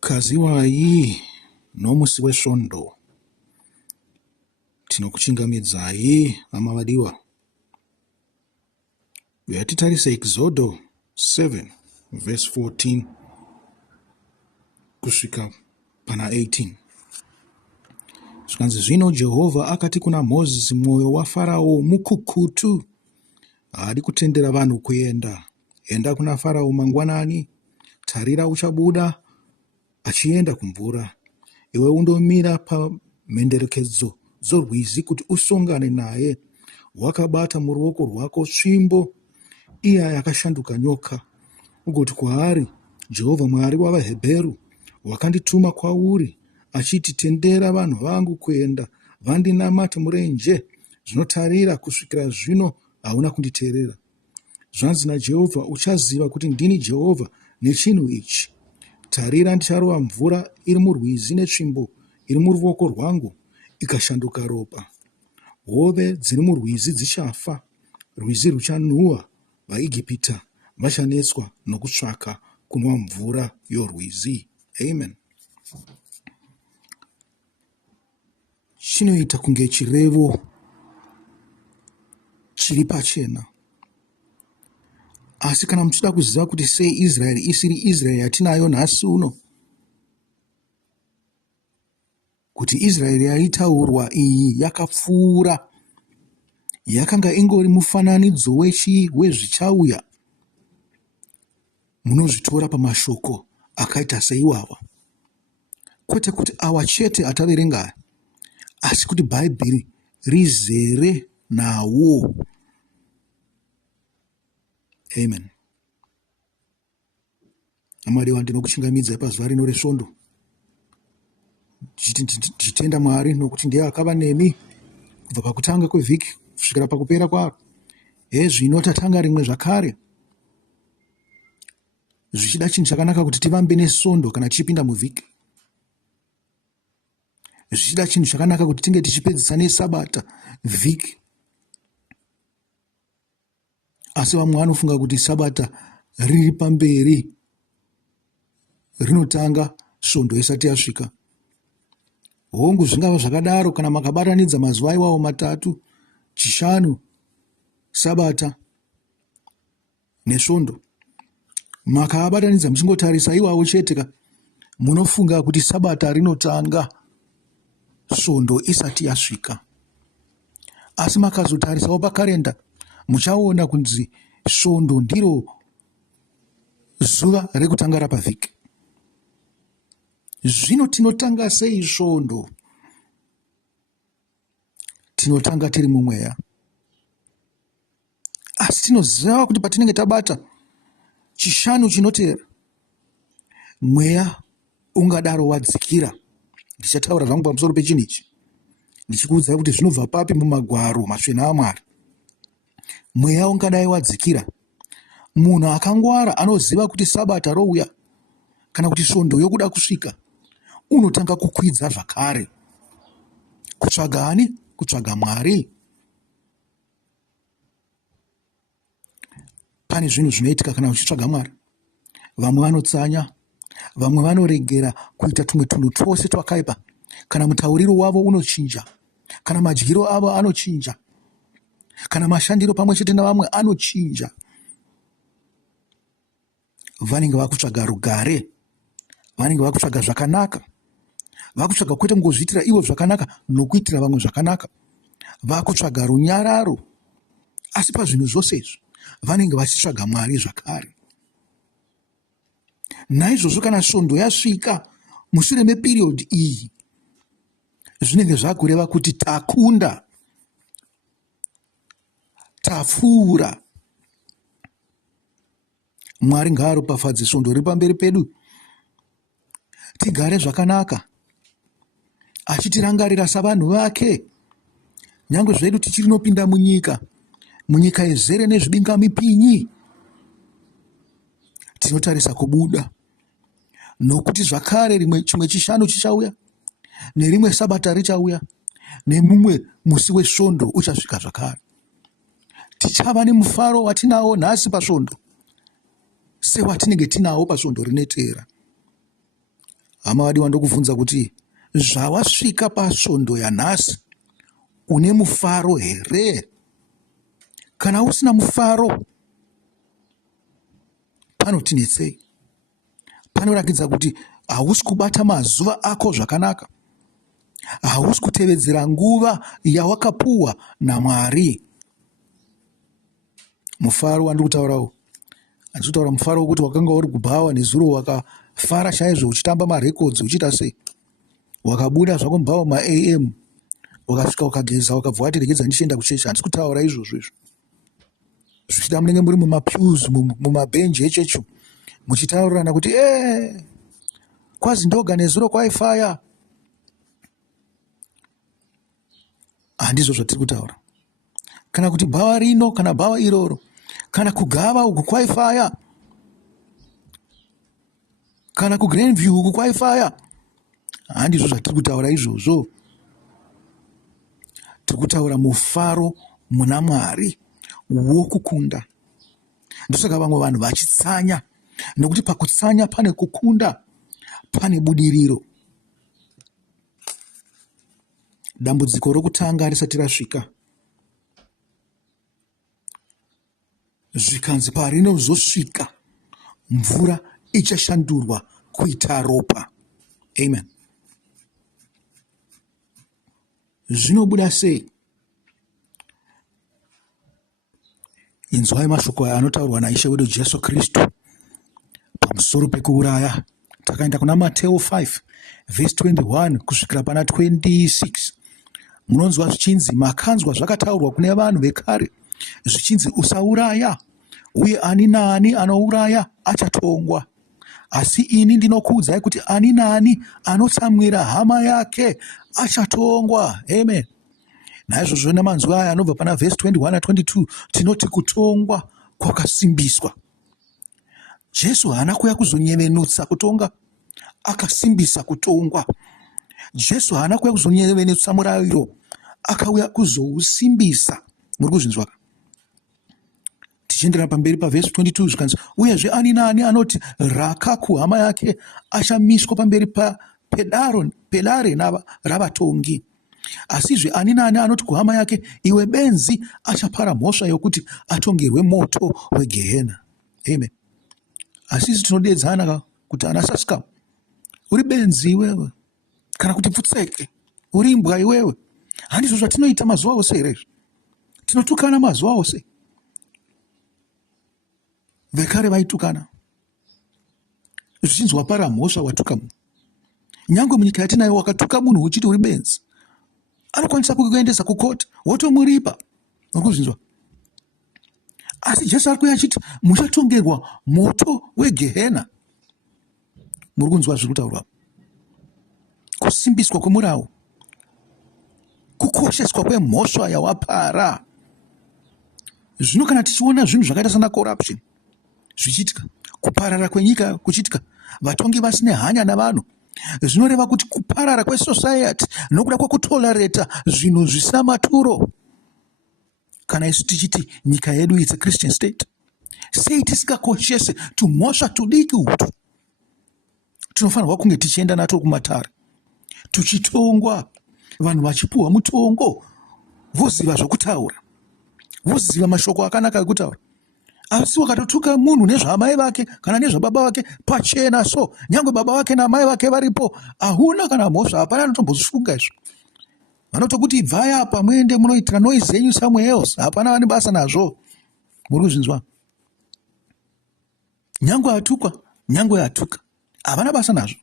Kaziwai nomusi wesvondo tinokuchingamidzai hama vadiwa. Yatitarise Exodo 7 verse 14 kusvika pana 18. Zvikanzi zvino Jehovha akati kuna Mozisi, mwoyo waFarao mukukutu, haadi kutendera vanhu kuenda. Enda kuna Farao mangwanani, tarira uchabuda achienda kumvura. Iwe undomira pamhenderekedzo dzorwizi kuti usongane naye. Wakabata muruoko rwako tsvimbo iya yakashanduka nyoka. Ugoti kwaari, Jehovha Mwari wavaHebheru wakandituma kwauri achiti, tendera vanhu vangu kuenda vandinamate murenje. Zvinotarira kusvikira zvino hauna kunditeerera. Zvanzi naJehovha, uchaziva kuti ndini Jehovha nechinhu ichi. Tarira, ndicharova mvura iri murwizi netsvimbo iri muruoko rwangu ikashanduka ropa. Hove dziri murwizi dzichafa, rwizi ruchanhuhwa. VaIjipita vachanetswa nokutsvaka kunwa mvura yorwizi. Amen. Chinoita kunge chirevo chiri pachena. Asi kana muchida kuziva kuti sei Israeri isiri Israeri yatinayo nhasi uno, kuti Israeri yaitaurwa iyi yakapfuura, yakanga ingori mufananidzo wezvichauya, munozvitora pamashoko akaita seiwawa. Kwete kuti awa chete ataverenga, asi kuti Bhaibheri rizere nawo. Amen. Amadiwa, ndinokuchingamidzai pazuva rino resvondo, ndichitenda Mwari nokuti ndiye akava nemi kubva pakutanga kwevhiki kusvikira pakupera kwaro. Zvino tatanga rimwe zvakare, zvichida chinhu chakanaka kuti tivambe nesvondo kana tichipinda muvhiki. Zvichida chinhu chakanaka kuti tinge tichipedzisa nesabata vhiki. Asi vamwe vanofunga kuti sabata riri pamberi, rinotanga svondo isati yasvika. Hongu, zvingava zvakadaro kana makabatanidza mazuva iwawo matatu, chishanu, sabata nesvondo. Makaabatanidza muchingotarisa iwawo chete, munofunga kuti sabata rinotanga svondo isati yasvika. Asi makazotarisawo pakarenda, muchaona kunzi svondo ndiro zuva rekutanga rapavhiki. Zvino tinotanga sei svondo? Tinotanga tiri mumweya. Asi tinoziva kuti patinenge tabata chishanu chinoteera, mweya ungadaro wadzikira. Ndichataura zvangu pamusoro pechinhu ichi, ndichikuudzai kuti zvinobva papi mumagwaro masvena aMwari. Mweya ungadai wadzikira. Munhu akangwara anoziva kuti sabata rouya kana kuti svondo yokuda kusvika, unotanga kukwidza zvakare. Kutsvaga ani? Kutsvaga Mwari. Pane zvinhu zvinoitika kana uchitsvaga Mwari. Vamwe vanotsanya, vamwe vanoregera kuita tumwe tunhu twose twakaipa. Kana mutauriro wavo unochinja, kana madyiro avo anochinja, kana mashandiro pamwe chete navamwe anochinja. Vanenge vakutsvaga rugare, vanenge vakutsvaga zvakanaka, vakutsvaga kwete kungozviitira ivo zvakanaka nokuitira vamwe zvakanaka, vakutsvaga runyararo. Asi pazvinhu zvose izvi vanenge vachitsvaga Mwari zvakare. Naizvozvo kana svondo yasvika mushure meperiodi iyi, zvinenge zvakureva kuti takunda, tapfuura. Mwari ngaaropafadze svondo riri pamberi pedu, tigare zvakanaka, achitirangarira savanhu vake. Nyange zvedu tichiri nopinda munyika izere nezvibingamipinyi, tinotarisa kubuda, nokuti zvakare chimwe chishanu chichauya, nerimwe sabata richauya, nemumwe musi wesvondo uchasvika zvakare. Tichava nemufaro watinawo nhasi pasvondo sewatinenge tinawo pasvondo rinoteera. Hama wadiwa ndokubvunza kuti zvawasvika pasvondo yanhasi une mufaro here? Kana usina mufaro, panotinetsei? Panorakidza kuti hausi kubata mazuva ako zvakanaka, hausi kutevedzera nguva yawakapuwa naMwari. Mufaro wandiri kutaurawo, handisi kutaura mufaro wokuti wakanga uri kubhawa nezuro wakafara chaizvo uchitamba marekodzi uchiita sei, wakabuda zvako mubhawa ma-AM wakasvika ukageza ukabva wati regedza ndichienda kuchechi. Handisi kutaura izvozvo izvo. Zvichida munenge muri mumapews mumabhenji echechi muchitaurirana kuti kwazi ndoga nezuro kwaifaya. Handizvo zvatiri kutaura. Kana kuti bhawa rino kana bhawa iroro kana kugava uku kwaifaya, kana kuGrandview uku kwaifaya. Handizvo zvatiri kutaura izvozvo. Tiri kutaura mufaro muna Mwari wokukunda. Ndosaka vamwe vanhu vachitsanya, nokuti pakutsanya pane kukunda, pane budiriro. Dambudziko rokutanga risati rasvika, zvikanzi parinozosvika mvura ichashandurwa kuita ropa. Amen. Zvinobuda sei? Inzwai mashoko aya anotaurwa naIshe wedu Jesu Kristu pamusoro pekuuraya. Takaenda kuna Mateo 5 verse 21 kusvikira pana 26. Munonzwa zvichinzi, makanzwa zvakataurwa kune vanhu vekare zvichinzi, usauraya, uye ani naani anouraya achatongwa. Asi ini ndinokuudzai kuti ani naani anotsamwira hama yake achatongwa. Amen. Naizvozvo namanzwa aya anobva pana verse 21 na 22 tinoti kutongwa kwakasimbiswa. Jesu haana kuuya kuzonyevenutsa kutonga, akasimbisa kutongwa. Jesu haana kuuya kuzonyevenutsa murayiro, akauya kuzousimbisa. Muri kuzvinzwa? Tichienderera pamberi paverse 22 zvikanzi, uyezve ani naani anoti raka kuhama yake achamiswa pamberi pedare ravatongi. Asizve ani naani anoti kuhama yake, iwe benzi, achapara mhosva yokuti atongerwe moto weGehena. Amen. Asisi tinodedzana kuti anasaska, uri benzi iwewe, kana kuti pfutseke, uri imbwa iwewe. Handizvo zvatinoita mazuva ose here? Tinotukana mazuva ose. Vekare vaitukana, zvichinzi wapara mhosva watuka munhu. Nyange munyika yatinayo wakatuka munhu uchiti uri benzi, anokwanisa kukuendesa kukoti wotomuripa. Muri kuzvinzwa? Asi Jesu ari kuuya achiti muchatongerwa moto weGehena. Muri kunzwa zviri kutaurwa? Kusimbiswa kwemurawo, kukosheswa kwemhosva yawapara. Zvino kana tichiona zvinhu zvakaita sana corruption zvichiitika, kuparara kwenyika kuchiitika, vatongi vasine hanya navanhu, zvinoreva kuti kuparara kwesociety nokuda kwekutolereta zvinhu zvisina maturo. Kana isu tichiti nyika yedu is a Christian state, sei tisingakoshese tumhosva tudiki utu? Tinofanirwa kunge tichienda nato kumatare, tuchitongwa, vanhu vachipuhwa mutongo, voziva zvokutaura, voziva mashoko akanaka ekutaura. Asi wakatotuka munhu nezvaamai vake kana nezvababa vake pachena, so nyange baba vake namai vake varipo, ahuna kana mhosva, hapana anotombozvifunga izvo. Vanotokuti bvai apa muende munoitira noise yenyu somewhere else, hapana vane basa nazvo. Muri kuzvinzwa? Nyange atukwa, nyange atuka, havana basa nazvo.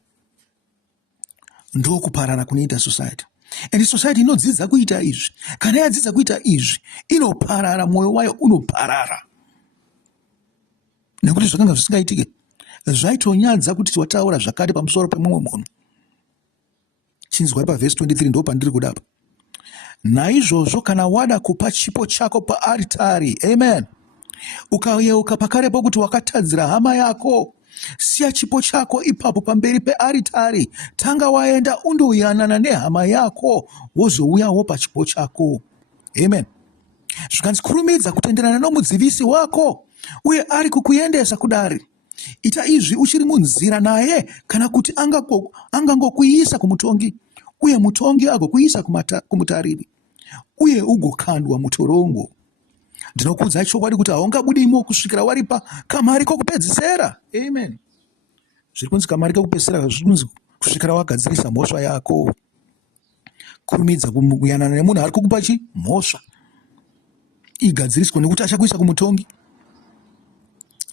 Ndo kuparara kunoita society. And society inodzidza kuita izvi. Kana yadzidza kuita izvi, inoparara, mwoyo wayo unoparara. Nekuti zvakanga zvisingaitike, zvaitonyadza kuti wataura zvakati pamusoro pemumwe munhu. Chinzwai paverse 23 ndo pandiri kudapa. Naizvozvo kana wada kupa chipo chako paaritari, amen, ukayeuka pakarepo kuti wakatadzira hama yako, siya chipo chako ipapo pamberi pearitari, tanga waenda undoyanana nehama yako, wozouyawo pachipo chako. Amen. Zvikanzi kurumidza kutenderana nomudzivisi wako, uye ari kukuendesa kudare, ita izvi uchiri munzira naye, kana kuti angangokuisa kumutongi, uye mutongi agokuisa kumutariri, uye ugokandwa mutorongo. Ndinokuudza chokwadi kuti haungabudimo kusvikira wari pakamari kokupedzisira. Amen. Zviri kunzi kamari kokupedzisira, zviri kunzi kusvikira wagadzirisa mhosva yako. Kurumidza kuyanana nemunhu ari kukupa mhosva igadziriswa, nekuti achakuisa kumutongi,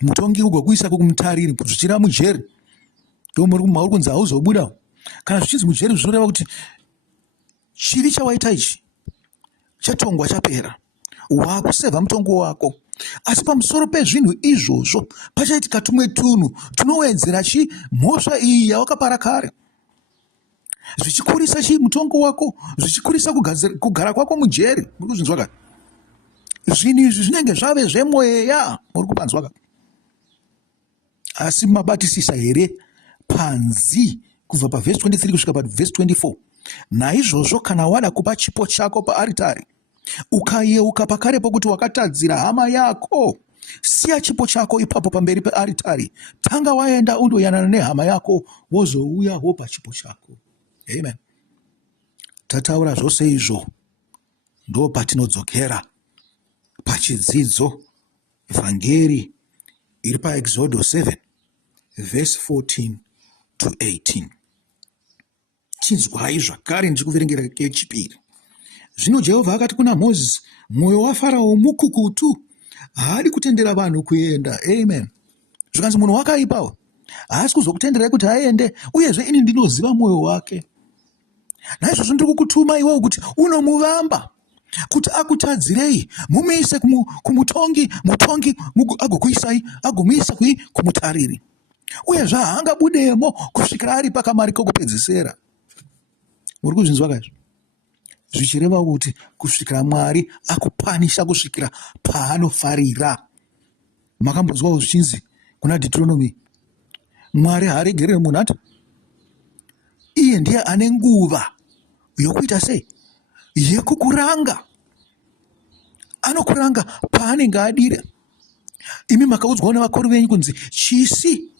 mutongi ugokuisa kumutariri, zvichira mujeri. Mauri kunzi hauzobuda. Kana zvichinzi mujeri, zvinoreva kuti chivi chawaita ichi chatongwa, chapera, wakusevha mutongo wako. Asi pamusoro pezvinhu izvozvo pachaitika tumwe tunhu tunowedzera mhosva iyi yawakapara kare, zvichikurisa mutongo wako, zvichikurisa kugara kwako mujeri. Muri kuzvinzwa ka? Zvinhu izvi zvinenge zvave zvemweya. Muri kupanzwa ka? Asi mabatisisa here panzi kubva pavhesi 23 kusvika pavhesi 24. Naizvozvo kana wada kupa chipo chako paaritari, ukayeuka pakare pokuti wakatadzira hama yako, siya chipo chako ipapo pamberi pearitari, tanga waenda undoyanana nehama yako, wozouya wopa chipo chako. Amen. Tataura zvose izvo ndo patinodzokera pachidzidzo vhangeri iri paExodus 7 verse 14 to 18. Chinzwai zvakare ndichikuverengera kechipiri. Zvino Jehovha akati kuna Mozisi, mwoyo waFarao mukukutu, haadi kutendera vanhu kuenda. Amen. Zvikanzi munhu wakaipawo haasi kuzokutenderai kuti aende, uyezve ini ndinoziva mwoyo wake. Naizvozvo ndiri kukutuma iwewe kuti unomuvamba, kuti akutadzirei, mumuise kumutongi, mutongi agokuisai, agomuisa kumutariri, uyezve haangabudemo kusvikira ari pakamari kokupedzisira. Muri kuzvinzwa kaizvo? Zvichireva kuti kusvikira Mwari akupanisha kusvikira paanofarira. Makambonzwawo zvichinzi kuna Deuteronomy, Mwari haaregerere munhu ati iye ndiye ane nguva yokuita sei, yekukuranga. Anokuranga paanenge adira. Imi makaudzwawo nevakuru venyu kunzi chisi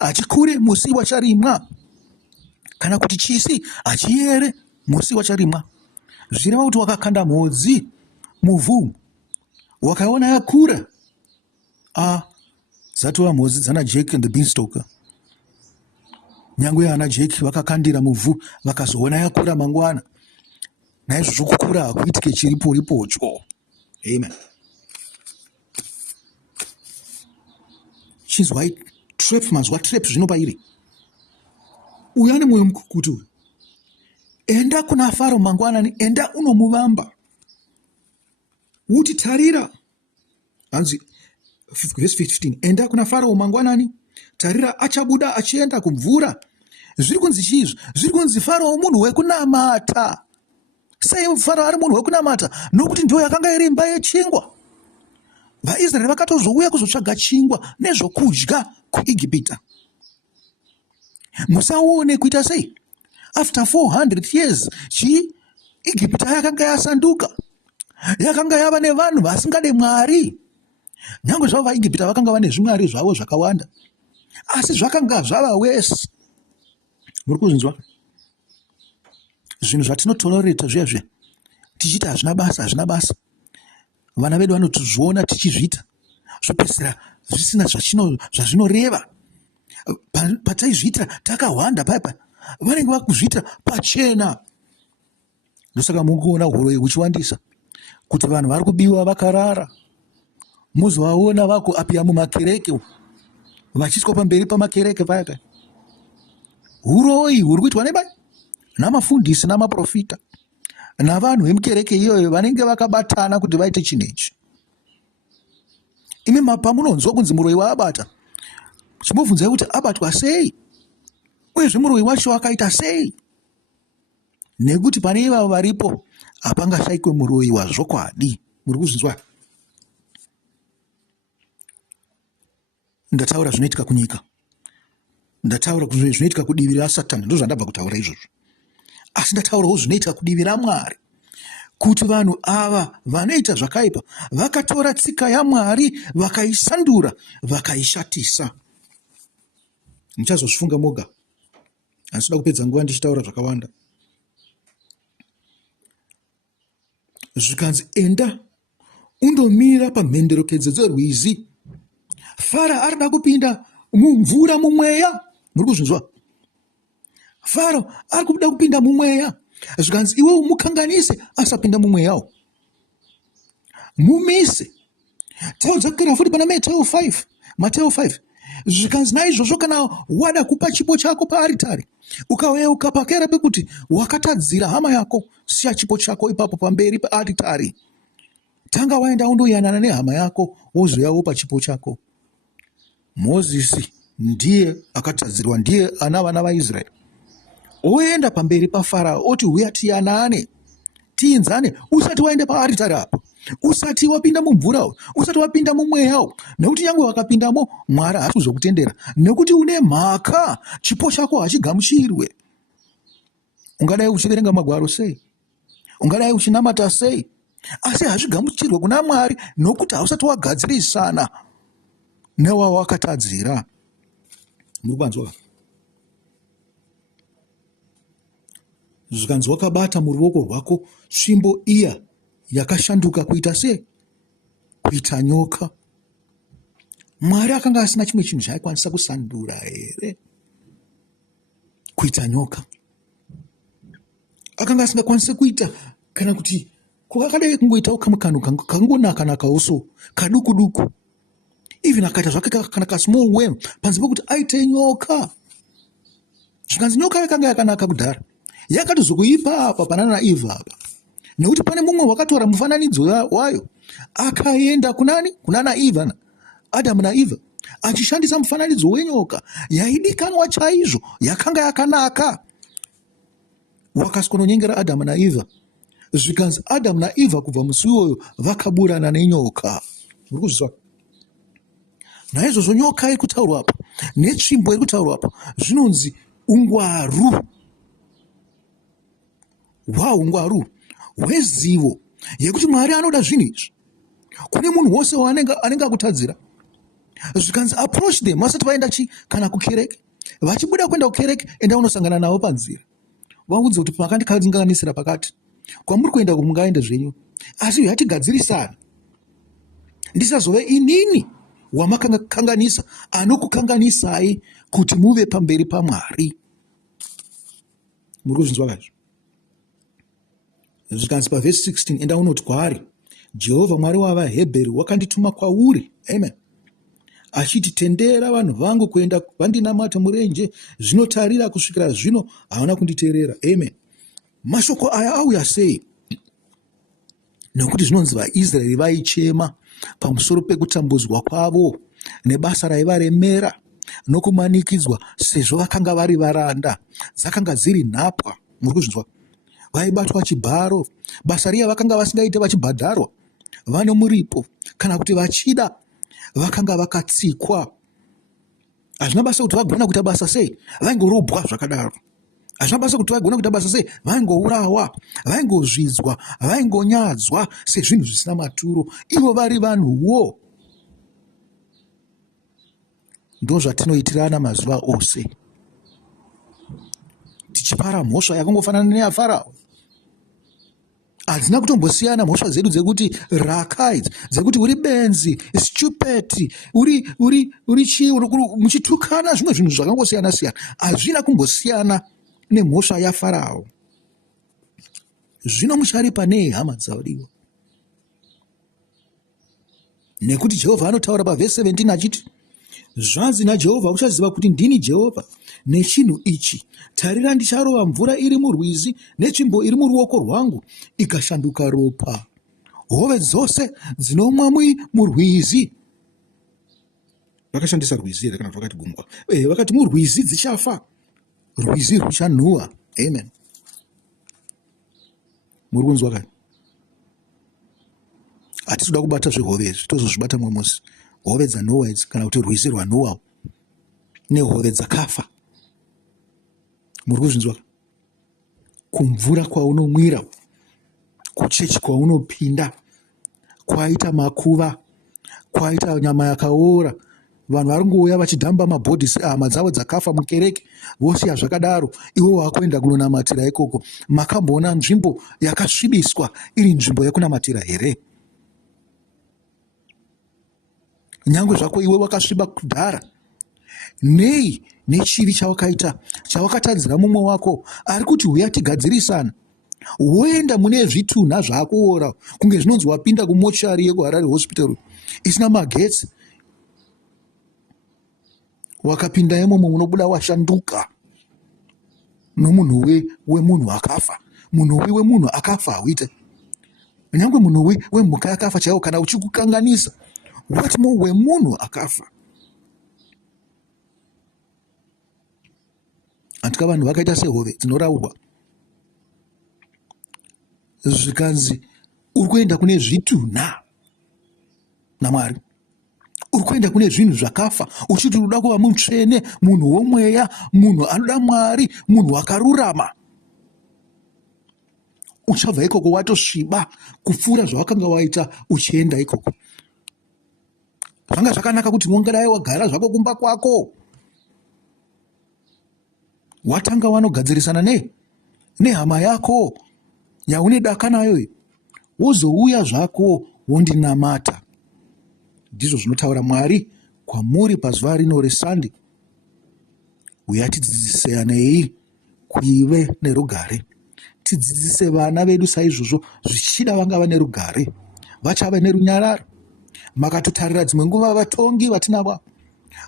hachikure musi wacharimwa, kana kuti chisi hachiyere musi wacharimwa. Zvireva kuti wakakanda mhodzi muvhu, wakaona yakura, dzatova mhodzi dzana Jake and the Beanstalk. Nyangwe ana Jake vakakandira muvhu vakazoona yakura mangwana. Naizvozvo kukura hakuitike chiripo ripocho. Amen. Chinzwai trap, mazwa trap zvino pairi. Uya nemwoyo mukukutu, enda kuna Faro mangwanani, enda unomuvamba. Uti tarira, hanzi verse 15, enda kuna Faro mangwanani, tarira achabuda achienda kumvura. Zviri kunzi chizvo? Zviri kunzi Faro munhu wekunamata. Sei Faro ari munhu wekunamata? Nokuti ndo yakanga iri imba yechingwa. VaIsraeri vakatozouya kuzotsvaga chingwa nezvokudya kuIgipita. Musaone kuita sei? After 400 years, Igipita yakanga yasanduka. Yakanga yava nevanhu vasingade Mwari. Nyangwe zvavo vaIgipita vakanga vane zvimwari zvavo zvakawanda, asi zvakanga zvava wese. Muri kuzvinzwa? Zvinhu zvatinotolereta zviya tichiti hazvina basa. Vana vedu vanotizviona tichizviita, zvopedzisira zvisina zvazvinoreva. Pataizviita takahwanda paipa, vanenge vakuzviita pachena. Ndosaka mukuona uroyi huchiwandisa, kuti vanhu vari kubiwa vakarara. Muzovaona vakuapia mumakereke, vachiiswa pamberi pamakereke paya. Uroyi huri kuitwa namafundisi namaprofita navanhu vemukereke iyoyo vanenge vakabatana kuti vaite chinhu ichi. Imi pamunonzwa kunzi muroyi waabata, chimubvunzai kuti abatwa sei, uyezve muroyi wacho akaita sei, nekuti pane ivavo varipo hapangashayikwe muroyi wazvokwadi. Muri kuzvinzwa? Ndataura zvinoitika kunyika, ndataura zvinoitika kudivi raSatani, ndozvandabva kutaura izvozvo. Asi ndataurawo zvinoitika kudivi raMwari, kuti vanhu ava vanoita zvakaipa vakatora tsika yaMwari vakaisandura vakaishatisa. Muchazozvifunga moga, handisi kuda kupedza nguva ndichitaura zvakawanda. Zvikanzi enda undomira pamhenderekedzo dzerwizi. Faro arida kupinda mumvura mumweya. Muri kuzvinzwa? Faro ari kuda kupinda mumweya. Zvikanzi iwe umukanganise asapinda mumweyawo. Mumise. Taudzakira futi pana Mateo 5. Zvikanzi naizvozvo kana wada kupa chipo chako paaritari, ukauya ukapakera pekuti wakatadzira hama yako, siya chipo chako ipapo pamberi paaritari. Tanga waenda undoyanana nehama yako, wozouya wopa chipo chako. Mozisi ndiye akatadzirwa, ndiye ana vana vaIsraeri. Oenda pamberi paFarao oti uya tiyanane, tiinzane, usati waenda paaritari apo, usati wapinda mumvurawo, usati wapinda mumweyawo, nekuti nyangwe wakapindamo Mwari haasi kuzokutendera, nekuti une mhaka, chipo chako hachigamuchirwe. Ungadai uchiverenga magwaro sei, ungadai uchinamata sei, asi hazvigamuchirwe kuna Mwari, nokuti hausati wagadzirisana newawakatadzira. Muri kuvanzwa? Zvikanzi wakabata muruoko rwako svimbo iya yakashanduka kuita sei? Kuita nyoka. Mwari akanga asina chimwe chinhu chaikwanisa kusandura here? Kuita nyoka. Akanga asingakwanisi kuita kana kuti kwakadai kungoitawo kamukanu kangonaka uso kaduku duku. Even akaita zvake kana ka small worm panze pekuti aite nyoka. Zvikanzi nyoka yakanga yakanaka kudhara, yakatozokuipa apa pana naEvha apa, nekuti pane mumwe wakatora mufananidzo wayo akaenda kunani? Kuna naEvha, Adamu naEvha, achishandisa mufananidzo wenyoka yaidikanwa chaizvo, yakanga yakanaka. Wakaskononyengera Adamu naEvha. Zvikanzi Adamu naEvha kubva musi iwoyo vakaburana nenyoka. Muri kuzvizwa? Naizvozvo nyoka iri kutaurwa apa netsvimbo iri kutaurwa apa zvinonzi ungwaru. Ungwaru hwezivo yekuti Mwari anoda zvinhu izvi kune munhu wose anenge akutadzira. Zvikanzi approach them vasati vaenda kana kukereke. Vachibuda kuenda kukereke, enda unosangana navo panzira, vaudze kuti makandikandinganisira pakati, kwamuri kuenda mungaenda zvenyu, asi yatigadzirisana, ndisazove inini wamakanganisa, anokukanganisai kuti muve pamberi paMwari. Muri kuzvinzwa kazvo? Zvikanzi pavhesi 16 enda unoti kwaari, Jehovha Mwari wavaHebheru wakandituma kwauri, amen, achiti tendera vanhu vangu kuenda vandinamata murenje, zvinotarira kusvikira zvino hawana kunditeerera, amen. Mashoko aya auya sei? Nokuti zvinonzi vaIsraeri vaichema pamusoro pekutambudzwa kwavo nebasa raivaremera nokumanikidzwa, sezvo vakanga vari varanda, dzakanga dziri nhapwa. Muri kuzvinzwa? Vaibatwa chibharo, basa riya vakanga vasingaite vachibhadharwa, vane muripo, kana kuti vachida vakanga vakatsikwa. Hazvina basa kuti vagona kuita basa sei, vaingorobwa zvakadaro. Hazvina basa kuti vagona kuita basa sei, vaingourawa, vaingozvidzwa, vaingonyadzwa sezvinhu zvisina maturo, ivo vari vanhuwo. Ndo zvatinoitirana mazuva ose, tichipara mhosva yakangofanana neyaFarao. Hadzina kutombosiyana mhosva dzedu dzekuti rakai, dzekuti uri benzi, stupid, uri chii, muchitukana zvimwe zvinhu zvakangosiyana siyana. Hazvina kumbosiyana nemhosva yaFarao. Zvino mucharipa nei hama dzaudiwa? Nekuti Jehovha anotaura pavhesi 17 achiti, zvanzi naJehovha, uchaziva kuti ndini Jehovha nechinhu ichi. Tarira, ndicharova mvura iri murwizi netsvimbo iri muruoko rwangu ikashanduka ropa. Hove dzose dzinomwa murwizi, vakashandisa rwizi here kana kuti vakati gungwa, vakati murwizi dzichafa, rwizi ruchanhuhwa, amen. Muri kunzwa kani? Hatisi kuda kubata zvehove izvi, tozozvibata mumwe musi. Hove dzanhuhwa idzi kana kuti rwizi rwanhuhwa nehove dzakafa. Muri kuzvinzwa? Kumvura kwaunomwira kuchechi kwaunopinda kwaita makuva, kwaita nyama yakaora, vanhu vari ngouya vachidhamba mabhodhisi hama dzavo dzakafa mukereke, vosiya zvakadaro, iwe wakuenda kunonamatira ikoko. Makamboona nzvimbo yakasvibiswa iri nzvimbo yekunamatira here? Nyangwe zvako iwe wakasviba kudhara, nei nechivi chawakaita, chawakatadzira mumwe wako ari kuti uya tigadzirisana, woenda mune zvitunha zvakuora, kunge zvinonzi wapinda kumochari yekuHarare hospital isina magetsi, wakapinda imomo munobuda washanduka nomunhu wemunhu akafa. Munhu wemunhu akafa hauite, nyangwe munhu wemhuka yakafa chaiwo kana uchikukanganisa, wati wemunhu akafa. Antika vanhu vakaita sehove dzinoraurwa, zvikanzi uri kuenda kune zvitunha naMwari, uri kuenda kune zvinhu zvakafa, uchiti unoda kuva mutsvene, munhu womweya, munhu anoda Mwari, munhu akarurama. Uchabva ikoko watosviba kupfuura zvawakanga waita uchienda ikoko. Zvanga zvakanaka kuti ungadai wagara zvako kumba kwako, watanga wanogadzirisana nehama yako yaune daka nayo, wozouya zvako wondinamata. Ndizvo zvinotaura Mwari kwamuri pazuva rino reSande. Uya tidzidziseanei kuive nerugare, tidzidzise vana vedu saizvozvo, zvichida vangava nerugare, vachava nerunyararo. Makatotarira dzimwe nguva vatongi vatinava,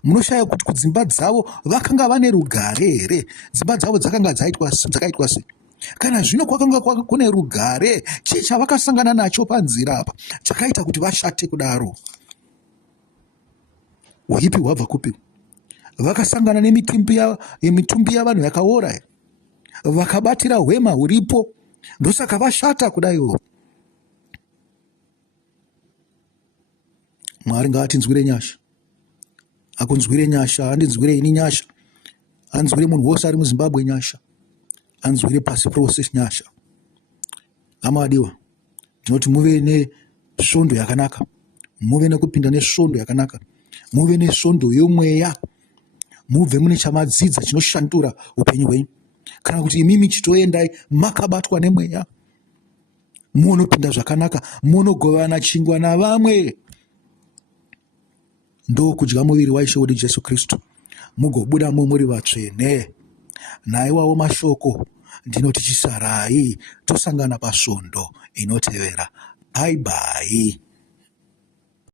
munoshaya kuti kudzimba dzavo vakanga vane rugare here? Dzimba dzavo dzakanga dzakaitwa sei? Kana zvino kwakanga kune rugare, chii chavakasangana nacho panzira apa chakaita kuti vashate kudaro? Uipi hwabva kupi? Vakasangana nemitumbi yavanhu yakaora, vakabatira hwema huripo, ndosaka vashata kudaiwo. Mwari ngaatinzwire nyasha, akunzwire nyasha, andinzwire ini nyasha, anzwire munhu wose ari muZimbabwe nyasha, anzwire pasi rose nyasha. Amadiwa, ndinoti muve nesvondo yakanaka, muve nekupinda nesvondo yakanaka, muve nesvondo yomweya, mubve mune chamadzidza chinoshandura upenyu hwenyu. Kana kuti imimi chitoendai makabatwa nemweya, munopinda zvakanaka, munogovana chingwa navamwe, ndo kudya muviri waIshe wedu Jesu Kristu, mugobudamo muri vatsvene. Naiwawo mashoko ndinoti chisarai, tosangana pasvondo inotevera. Bye bye.